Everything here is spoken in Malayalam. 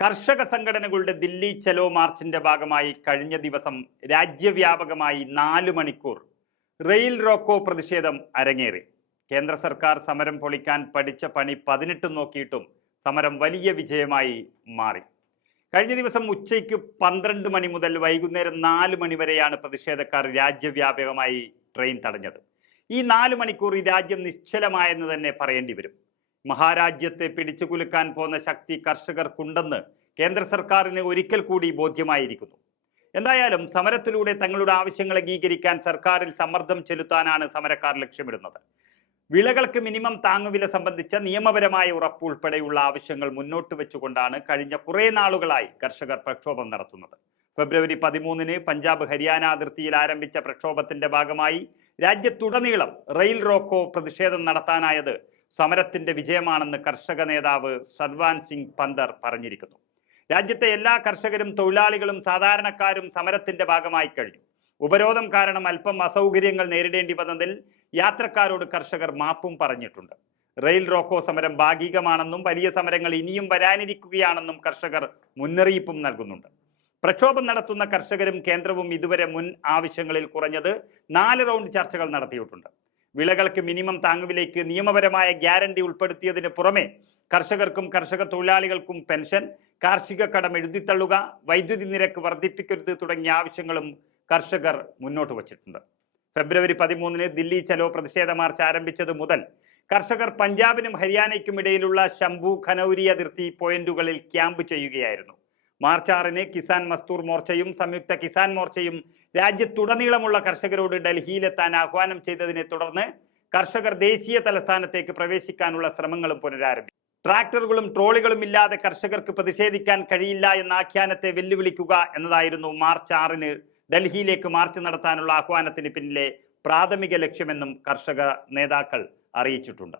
കർഷക സംഘടനകളുടെ ദില്ലി ചലോ മാർച്ചിന്റെ ഭാഗമായി കഴിഞ്ഞ ദിവസം രാജ്യവ്യാപകമായി നാല് മണിക്കൂർ റെയിൽ റോക്കോ പ്രതിഷേധം അരങ്ങേറി. കേന്ദ്ര സർക്കാർ സമരം പൊളിക്കാൻ പഠിച്ച പണി പതിനെട്ട് നോക്കിയിട്ടും സമരം വലിയ വിജയമായി മാറി. കഴിഞ്ഞ ദിവസം ഉച്ചയ്ക്ക് പന്ത്രണ്ട് മണി മുതൽ വൈകുന്നേരം നാല് മണി വരെയാണ് പ്രതിഷേധക്കാർ രാജ്യവ്യാപകമായി ട്രെയിൻ തടഞ്ഞത്. ഈ നാല് മണിക്കൂർ ഈ രാജ്യം നിശ്ചലമായെന്ന് തന്നെ പറയേണ്ടി വരും. മഹാരാജ്യത്തെ പിടിച്ചു കുലുക്കാൻ പോകുന്ന ശക്തി കർഷകർക്കുണ്ടെന്ന് കേന്ദ്ര സർക്കാരിന് ഒരിക്കൽ കൂടി ബോധ്യമായിരിക്കുന്നു. എന്തായാലും സമരത്തിലൂടെ തങ്ങളുടെ ആവശ്യങ്ങൾ അംഗീകരിക്കാൻ സർക്കാരിൽ സമ്മർദ്ദം ചെലുത്താനാണ് സമരക്കാർ ലക്ഷ്യമിടുന്നത്. വിളകൾക്ക് മിനിമം താങ്ങുവില സംബന്ധിച്ച നിയമപരമായ ഉറപ്പ് ഉൾപ്പെടെയുള്ള ആവശ്യങ്ങൾ മുന്നോട്ട് വെച്ചുകൊണ്ടാണ് കഴിഞ്ഞ കുറേ നാളുകളായി കർഷകർ പ്രക്ഷോഭം നടത്തുന്നത്. ഫെബ്രുവരി പതിമൂന്നിന് പഞ്ചാബ് ഹരിയാന അതിർത്തിയിൽ ആരംഭിച്ച പ്രക്ഷോഭത്തിന്റെ ഭാഗമായി രാജ്യത്തുടനീളം റെയിൽ റോക്കോ പ്രതിഷേധം നടത്താനായത് സമരത്തിന്റെ വിജയമാണെന്ന് കർഷക നേതാവ് സദ്വാൻ സിംഗ് പന്തർ പറഞ്ഞിരിക്കുന്നു. രാജ്യത്തെ എല്ലാ കർഷകരും തൊഴിലാളികളും സാധാരണക്കാരും സമരത്തിന്റെ ഭാഗമായി കഴിഞ്ഞു. ഉപരോധം കാരണം അല്പം അസൗകര്യങ്ങൾ നേരിടേണ്ടി വന്നതിൽ യാത്രക്കാരോട് കർഷകർ മാപ്പും പറഞ്ഞിട്ടുണ്ട്. റെയിൽ റോക്കോ സമരം ഭാഗികമാണെന്നും വലിയ സമരങ്ങൾ ഇനിയും വരാനിരിക്കുകയാണെന്നും കർഷകർ മുന്നറിയിപ്പും നൽകുന്നുണ്ട്. പ്രക്ഷോഭം നടത്തുന്ന കർഷകരും കേന്ദ്രവും ഇതുവരെ മുൻ ആവശ്യങ്ങളിൽ കുറഞ്ഞത് നാല് റൗണ്ട് ചർച്ചകൾ നടത്തിയിട്ടുണ്ട്. വിളകൾക്ക് മിനിമം താങ്ങുവിലേക്ക് നിയമപരമായ ഗ്യാരണ്ടി ഉൾപ്പെടുത്തിയതിന് പുറമെ കർഷകർക്കും കർഷക തൊഴിലാളികൾക്കും പെൻഷൻ കാർഷിക കടം എഴുതിത്തള്ളുക വൈദ്യുതി നിരക്ക് വർദ്ധിപ്പിക്കരുത് തുടങ്ങിയ ആവശ്യങ്ങളും കർഷകർ മുന്നോട്ട് വച്ചിട്ടുണ്ട്. ഫെബ്രുവരി പതിമൂന്നിന് ദില്ലി ചലോ പ്രതിഷേധ മാർച്ച് ആരംഭിച്ചത് മുതൽ കർഷകർ പഞ്ചാബിനും ഹരിയാനയ്ക്കും ഇടയിലുള്ള ശംഭു ഖനൌരി അതിർത്തി പോയിന്റുകളിൽ ക്യാമ്പ് ചെയ്യുകയായിരുന്നു. മാർച്ച് ആറിന് കിസാൻ മസ്തൂർ മോർച്ചയും സംയുക്ത കിസാൻ മോർച്ചയും രാജ്യത്തുടനീളമുള്ള കർഷകരോട് ഡൽഹിയിലെത്താൻ ആഹ്വാനം ചെയ്തതിനെ തുടർന്ന് കർഷകർ ദേശീയ തലസ്ഥാനത്തേക്ക് പ്രവേശിക്കാനുള്ള ശ്രമങ്ങളും പുനരാരംഭിച്ചു ട്രാക്ടറുകളും ട്രോളികളും ഇല്ലാതെ കർഷകർക്ക് പ്രതിഷേധിക്കാൻ കഴിയില്ല എന്ന ആഖ്യാനത്തെ വെല്ലുവിളിക്കുക എന്നതായിരുന്നു മാർച്ച് ആറിന് ഡൽഹിയിലേക്ക് മാർച്ച് നടത്താനുള്ള ആഹ്വാനത്തിന് പിന്നിലെ പ്രാഥമിക ലക്ഷ്യമെന്നും കർഷക നേതാക്കൾ അറിയിച്ചിട്ടുണ്ട്.